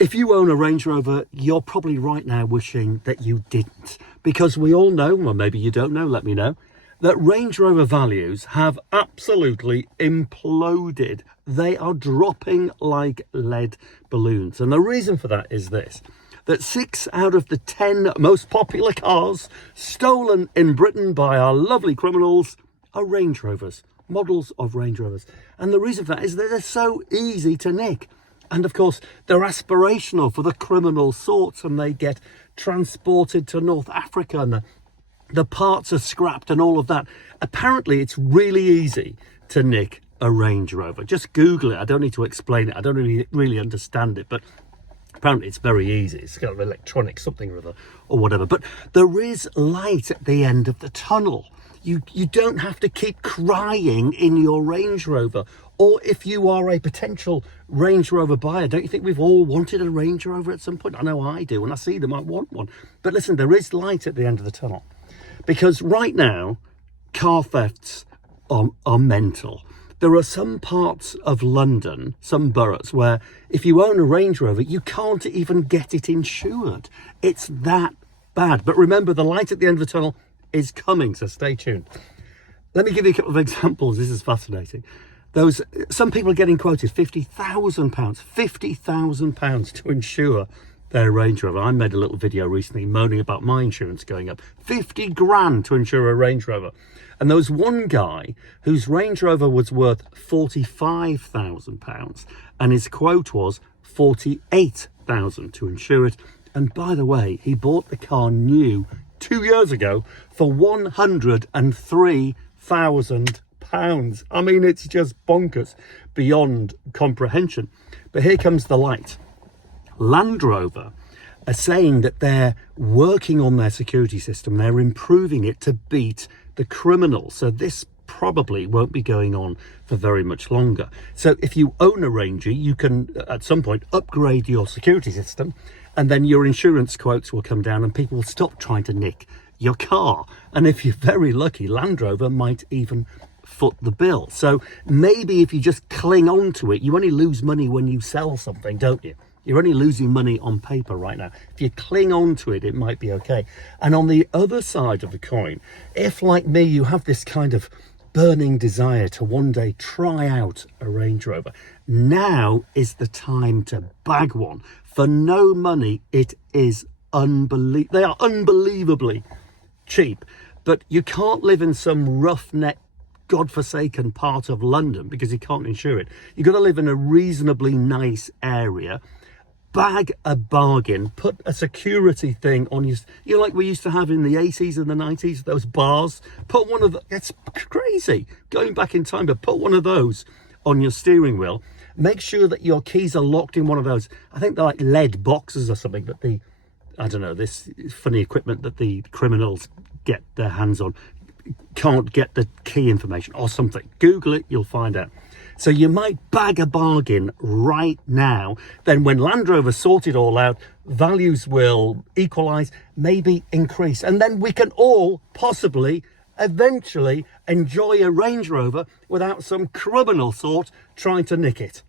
If you own a Range Rover, you're probably right now wishing that you didn't, because we all know, or maybe you don't know, let me know, that Range Rover values have absolutely imploded. They are dropping like lead balloons. And the reason for that is this, that 6 out of the 10 most popular cars stolen in Britain by our lovely criminals are Range Rovers, models of Range Rovers. And the reason for that is that they're so easy to nick. And of course, they're aspirational for the criminal sorts, and they get transported to North Africa, and the parts are scrapped and all of that. Apparently, it's really easy to nick a Range Rover. Just Google it. I don't need to explain it. I don't really understand it, but apparently it's very easy. It's got electronic something or other or whatever. But there is light at the end of the tunnel. You don't have to keep crying in your Range Rover. Or if you are a potential Range Rover buyer, don't you think we've all wanted a Range Rover at some point? I know I do. When I see them, I want one. But listen, there is light at the end of the tunnel. Because right now, car thefts are mental. There are some parts of London, some boroughs, where if you own a Range Rover, you can't even get it insured. It's that bad. But remember, the light at the end of the tunnel is coming, so stay tuned. Let me give you a couple of examples. This is fascinating. Some people are getting quoted £50,000 to insure their Range Rover. I made a little video recently moaning about my insurance going up. 50 grand to insure a Range Rover. And there was one guy whose Range Rover was worth £45,000 and his quote was £48,000 to insure it. And by the way, he bought the car new 2 years ago for £103,000. I mean, it's just bonkers beyond comprehension. But here comes the light. Land Rover are saying that they're working on their security system. They're improving it to beat the criminals. So this probably won't be going on for very much longer. So if you own a Ranger, you can at some point upgrade your security system, and then your insurance quotes will come down and people will stop trying to nick your car. And if you're very lucky, Land Rover might even foot the bill. So maybe if you just cling on to it, you only lose money when you sell something, don't you? You're only losing money on paper right now. If you cling on to it, it might be okay. And on the other side of the coin, if like me, you have this kind of burning desire to one day try out a Range Rover, now is the time to bag one. For no money, it is unbelievable. They are unbelievably cheap. But you can't live in some roughneck, godforsaken part of London because you can't insure it. You've got to live in a reasonably nice area. Bag a bargain, put a security thing on your, like we used to have in the 80s and the 90s, those bars. Put one of the, it's crazy going back in time, but put one of those on your steering wheel. Make sure that your keys are locked in one of those. I think they're like lead boxes or something, but I don't know, this funny equipment that the criminals get their hands on can't get the key information or something. Google it, you'll find out. So you might bag a bargain right now. Then when Land Rover sort it all out, values will equalise, maybe increase. And then we can all possibly, eventually, enjoy a Range Rover without some criminal sort trying to nick it.